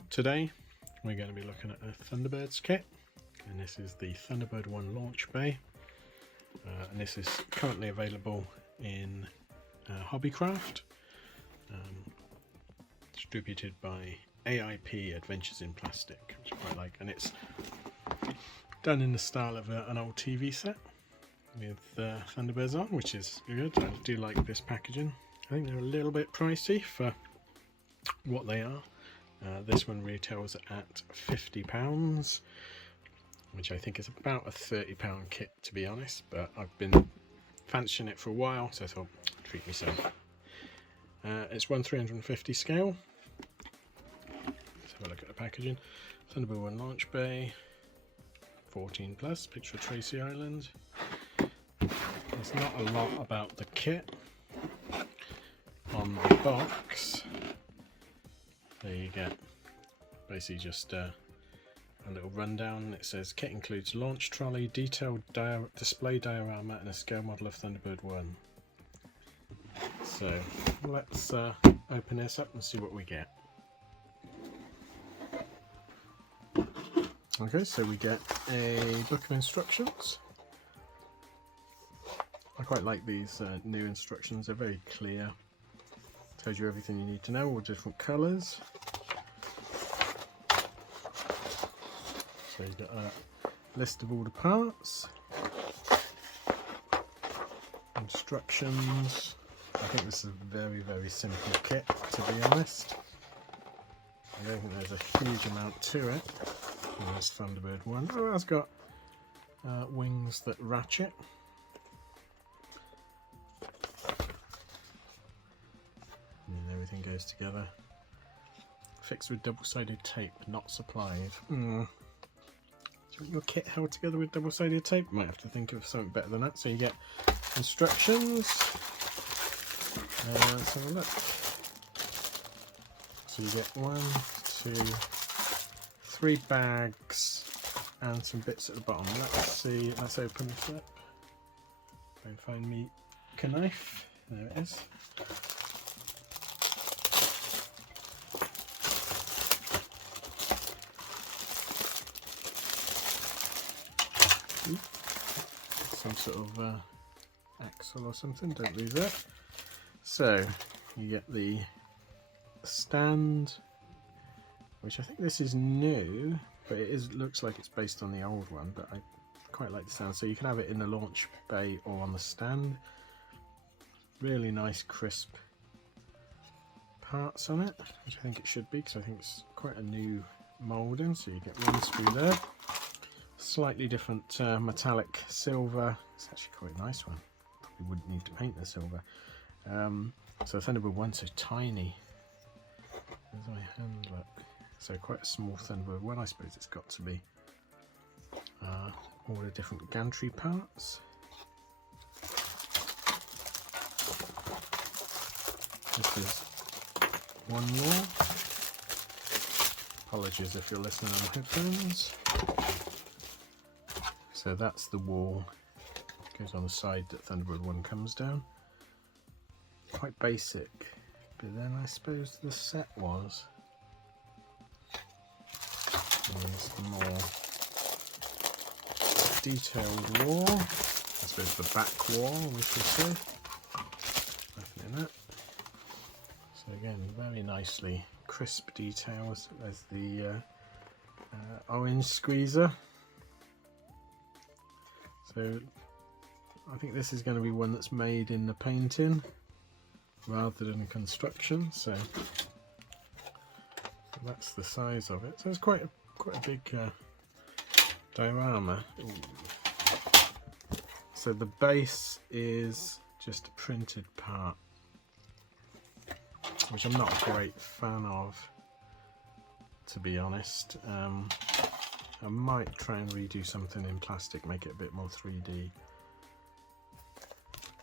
Well, today we're going to be looking at a Thunderbirds kit, and this is the Thunderbird 1 launch bay, and this is currently available in Hobbycraft, distributed by AiP Adventures in Plastic, which I quite like, and it's done in the style of an old TV set with Thunderbirds on, which is good. I do like this packaging. I think they're a little bit pricey for what they are. This one retails at £50, which I think is about a £30 kit, to be honest, but I've been fancying it for a while, so I thought, treat myself. It's 1/350 scale. Let's have a look at the packaging. Thunderbird 1 launch bay, 14 plus, picture of Tracy Island. There's not a lot about the kit on the box. There you get basically just a little rundown. It says kit includes launch trolley, detailed display diorama and a scale model of Thunderbird 1. So let's open this up and see what we get. Okay, so we get a book of instructions. I quite like these new instructions, they're very clear. Tells you everything you need to know, all different colours. So you've got a list of all the parts, instructions. I think this is a very simple kit, to be honest. I don't think there's a huge amount to it. There's Thunderbird 1. Oh, it's got wings that ratchet. And everything goes together. Fixed with double-sided tape, not supplied. Do you want your kit held together with double-sided tape? Might have to think of something better than that. So you get instructions. Let's have a look. So you get 1, 2, 3 bags and some bits at the bottom. Let's see, let's open this up. Try and find me a knife. There it is. Some sort of axle or something, don't lose that. So you get the stand, which I think this is new, but it looks like it's based on the old one, but I quite like the stand. So you can have it in the launch bay or on the stand. Really nice crisp parts on it, which I think it should be, because I think it's quite a new moulding. So you get one screw there. Slightly different metallic silver. It's actually quite a nice one. Probably wouldn't need to paint the silver. So Thunderbird 1, so tiny. There's my hand, look. So quite a small Thunderbird 1. I suppose it's got to be all the different gantry parts. This is one more. Apologies if you're listening on headphones. So that's the wall. It goes on the side that Thunderbird 1 comes down. Quite basic, but then I suppose the set was. There's the more detailed wall. I suppose the back wall, we should say. Nothing in that. So again, very nicely crisp details. There's the orange squeezer. So I think this is going to be one that's made in the painting rather than construction. So that's the size of it. So it's quite a big diorama. So the base is just a printed part, which I'm not a great fan of, to be honest. I might try and redo something in plastic, make it a bit more 3D.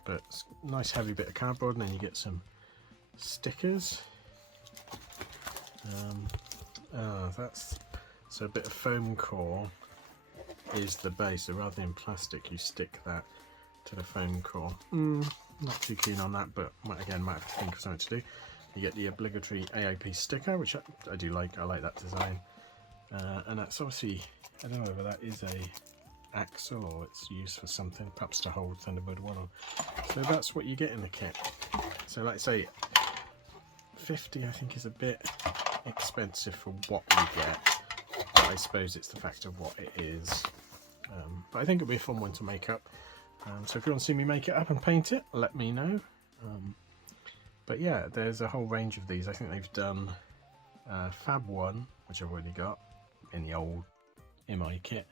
But it's a nice heavy bit of cardboard, and then you get some stickers. So a bit of foam core is the base. So rather than plastic, you stick that to the foam core. Not too keen on that, but again, might have to think of something to do. you get the obligatory AiP sticker, which I do like. I like that design. And that's obviously, I don't know whether that is a axle or it's used for something, perhaps to hold Thunderbird 1 on. So that's what you get in the kit. So like I say, 50 I think is a bit expensive for what we get. But I suppose it's the fact of what it is. But I think it'll be a fun one to make up. So if you want to see me make it up and paint it, let me know. But yeah, there's a whole range of these. I think they've done Fab 1, which I've already got in the old MI kit.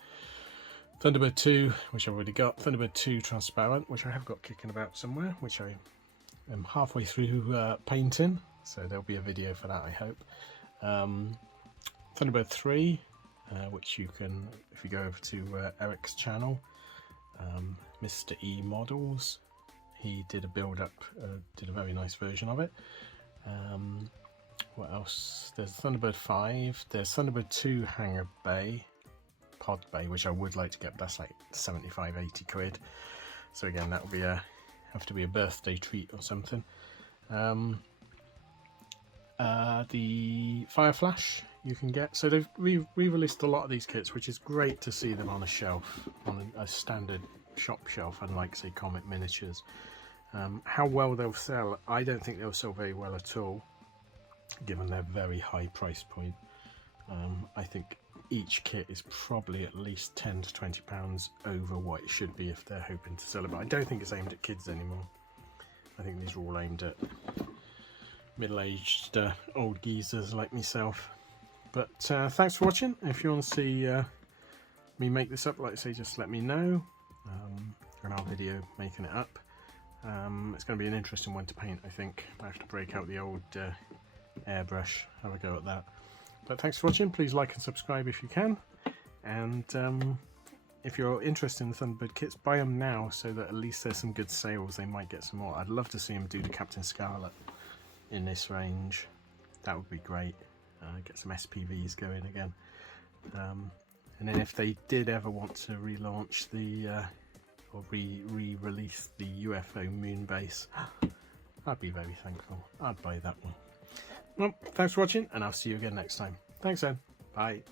Thunderbird 2, which I've already got. Thunderbird 2 Transparent, which I have got kicking about somewhere, which I am halfway through painting. So there'll be a video for that, I hope. Thunderbird 3, which you can, if you go over to Eric's channel, Mr. E Models, he did a build up, did a very nice version of it. What else? There's Thunderbird 5, there's Thunderbird 2 Hangar Bay, Pod Bay, which I would like to get, but that's like 75-80 quid. So again, that will be have to be a birthday treat or something. The Fire Flash you can get. So they've re-released a lot of these kits, which is great to see them on a shelf, on a standard shop shelf, unlike say Comet Miniatures. How well they'll sell, I don't think they'll sell very well at all, given their very high price point. I think each kit is probably at least £10 to £20 over what it should be if they're hoping to sell it, but I don't think it's aimed at kids anymore. I think these are all aimed at middle-aged old geezers like myself. But thanks for watching. If you want to see me make this up, like I say, just let me know, and I'll video making it up. It's going to be an interesting one to paint, I think. I have to break out the old airbrush, have a go at that. But thanks for watching. Please like and subscribe if you can, and if you're interested in the Thunderbird kits, buy them now so that at least there's some good sales. They might get some more. I'd love to see them do the Captain Scarlet in this range. That would be great. Get some SPVs going again. And then if they did ever want to relaunch the or re-release the UFO moon base, I'd be very thankful. I'd buy that one. Well, thanks for watching, and I'll see you again next time. Thanks then. Bye.